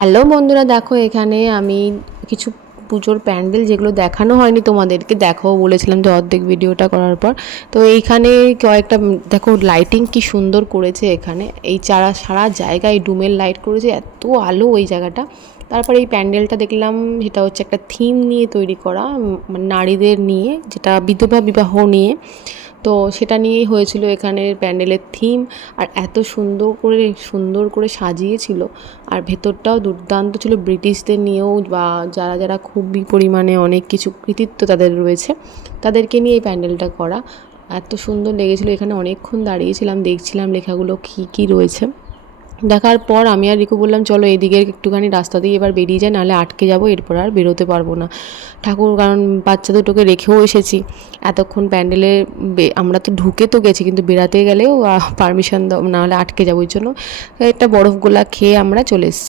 Hello বন্ধুরা, দেখো এখানে আমি কিছু পুজোর প্যান্ডেল যেগুলো দেখানো হয়নি তোমাদেরকে, দেখাও বলেছিলাম যে অর্ধেক ভিডিওটা করার পর। তো এইখানে কয়েকটা দেখো লাইটিং কি সুন্দর করেছে এখানে, এই সারা জায়গায় ডুমের লাইট করেছে, এত আলো ওই জায়গাটা। তারপরে এই প্যান্ডেলটা দেখলাম, সেটা হচ্ছে একটা থিম নিয়ে তৈরি করা, নারীদের নিয়ে, যেটা বিধবা বিবাহ নিয়ে। তো সেটা নিয়েই হয়েছিল এখানের প্যান্ডেলের থিম। আর এত সুন্দর করে সাজিয়েছিল। আর ভেতরটাও দুর্দান্ত ছিল, ব্রিটিশদের নিয়েও বা যারা যারা খুবই পরিমাণে অনেক কিছু কৃতিত্ব তাদের রয়েছে, তাদেরকে নিয়ে এই প্যান্ডেলটা করা। এত সুন্দর লেগেছিলো, এখানে অনেকক্ষণ দাঁড়িয়েছিলাম, দেখছিলাম লেখাগুলো কী কী রয়েছে। দেখার পর আমি আর রিকু বললাম, চলো এদিকে একটুখানি রাস্তা দিয়ে এবার বেরিয়ে যায়, নাহলে আটকে যাবো, এরপর আর বেরোতে পারবো না ঠাকুর, কারণ বাচ্চা দুটোকে রেখেও এসেছি এতক্ষণ প্যান্ডেলে। আমরা তো ঢুকে তো গেছি, কিন্তু বেরাতে গেলেও পারমিশন না হলে আটকে যাবো, ওই জন্য একটা বরফ গোলা খেয়ে আমরা চলে এসেছি।